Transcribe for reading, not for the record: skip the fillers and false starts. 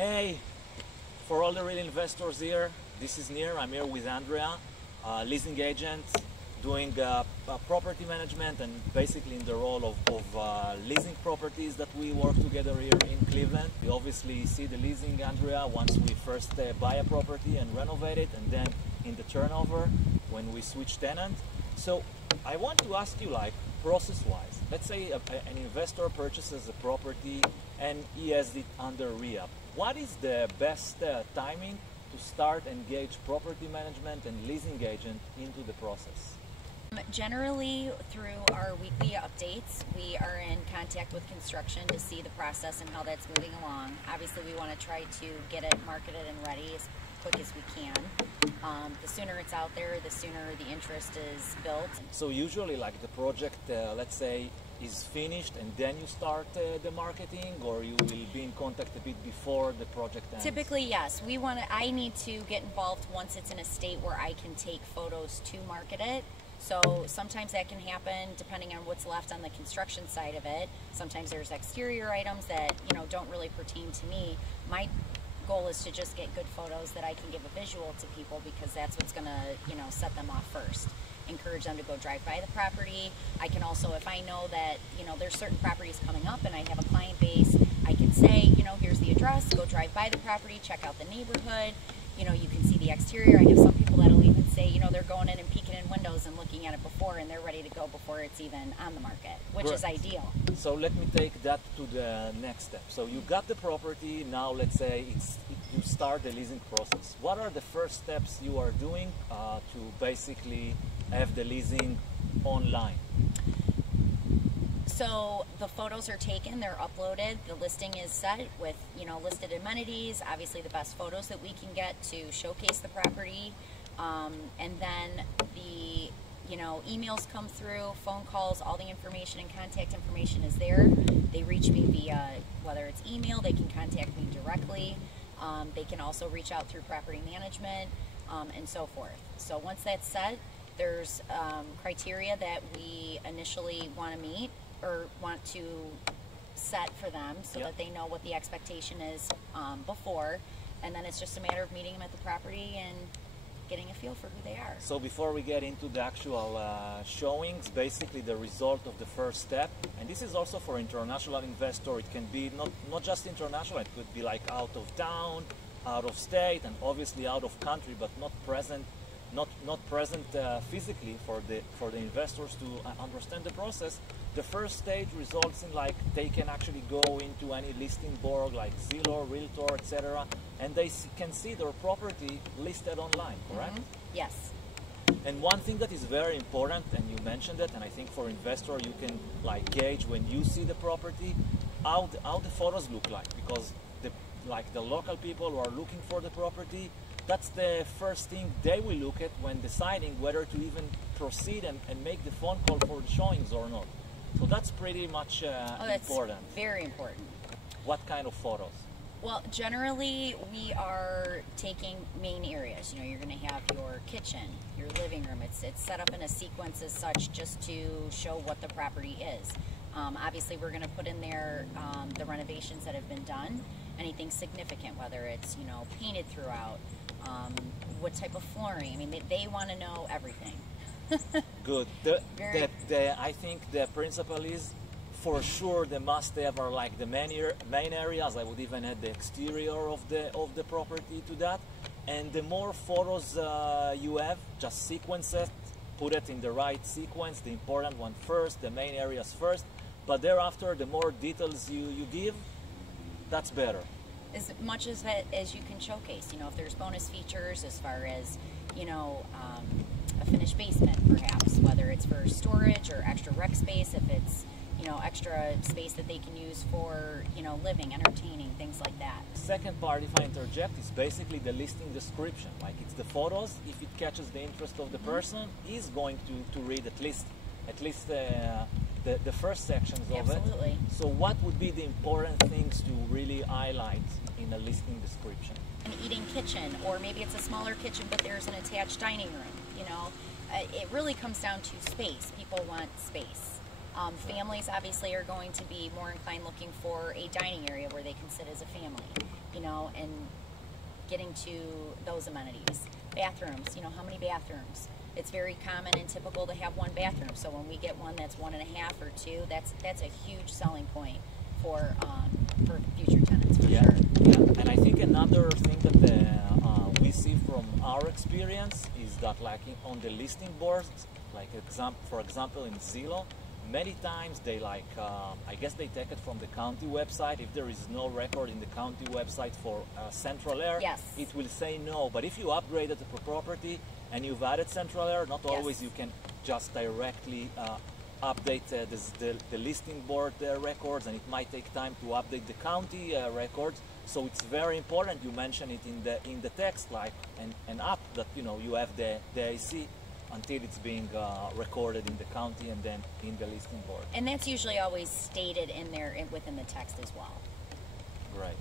Hey, for all the real investors here, this is Nir. I'm here with Andrea, leasing agent, doing property management and basically in the role of leasing properties that we work together here in Cleveland. We obviously see the leasing, Andrea, once we first buy a property and renovate it, and then in the turnover when we switch tenant. So I want to ask you, like, process-wise, let's say an investor purchases a property and he has it under rehab. What is the best timing to start engage property management and leasing agent into the process? Generally, through our weekly updates, we are in contact with construction to see the process and how that's moving along. Obviously, we want to try to get it marketed and ready as quick as we can. The sooner it's out there, the sooner the interest is built. So usually, like, the project, let's say, is finished and then you start the marketing, or you will be in contact a bit before the project ends? Typically, yes. I need to get involved once it's in a state where I can take photos to market it. So sometimes that can happen depending on what's left on the construction side of it. Sometimes there's exterior items that, don't really pertain to me. My goal is to just get good photos that I can give a visual to people, because that's what's going to, set them off first. Encourage them to go drive by the property. I can also, if I know that, there's certain properties coming up and I have a client base, I can say, here's the address, go drive by the property, check out the neighborhood. You can see the exterior. I have some people that'll even say, they're going in and peeking in windows and looking at it before, and they're ready to go before it's even on the market, which is ideal. So let me take that to the next step. So you got the property, now let's say you start the leasing process. What are the first steps you are doing to basically have the leasing online? So the photos are taken, they're uploaded, the listing is set with, listed amenities, obviously the best photos that we can get to showcase the property, and then the, emails come through, phone calls, all the information and contact information is there. They reach me via, whether it's email, they can contact me directly, they can also reach out through property management, and so forth. So once that's set, there's criteria that we initially want to meet or want to set for them so that they know what the expectation is before, and then it's just a matter of meeting them at the property and getting a feel for who they are. So before we get into the actual showings, basically the result of the first step, and this is also for international investor, it can be not just international, it could be like out of town, out of state, and obviously out of country, but not present physically for the investors to understand the process. The first stage results in, like, they can actually go into any listing board like Zillow, Realtor, etc., and they can see their property listed online, correct? Mm-hmm. Yes. And one thing that is very important, and you mentioned it, and I think for investor you can, like, gauge when you see the property how the photos look like, because the local people who are looking for the property, that's the first thing they will look at when deciding whether to even proceed and make the phone call for the showings or not. So that's pretty much important. Very important. What kind of photos? Well, generally we are taking main areas. You're going to have your kitchen, your living room. It's set up in a sequence as such just to show what the property is. Obviously we're going to put in there the renovations that have been done, anything significant, whether it's painted throughout, what type of flooring. I mean, they want to know everything. Good. I think the principle is, for sure, the must-have are like the main areas. I would even add the exterior of the property to that. And the more photos you have, just sequence it, put it in the right sequence. The important one first, the main areas first. But thereafter, the more details you give, that's better. As much as you can showcase. If there's bonus features as far as, a finished basement, perhaps, whether it's for storage or extra rec space, if it's, extra space that they can use for, living, entertaining, things like that. Second part, if I interject, is basically the listing description. Like, it's the photos. If it catches the interest of the person, he's going to read at least the first sections of it. Absolutely. So what would be the important things to really highlight in a listing description? An eating kitchen, or maybe it's a smaller kitchen but there's an attached dining room. It really comes down to space. People want space. Families obviously are going to be more inclined looking for a dining area where they can sit as a family. you know, and getting to those amenities. Bathrooms, you know, how many bathrooms? It's very common and typical to have one bathroom. So when we get one that's 1.5 or 2, that's a huge selling point for future tenants, for yeah. sure. Yeah, and I think another thing that we see from our experience is that, like on the listing boards, like for example in Zillow, many times they I guess they take it from the county website. If there is no record in the county website for central air, Yes. it will say no. But if you upgraded the property and you've added central air, not always you can just directly update the listing board records, and it might take time to update the county records. So it's very important you mention it in the text, like and up that you have the AC until it's being recorded in the county and then in the listing board. And that's usually always stated in there within the text as well. Right.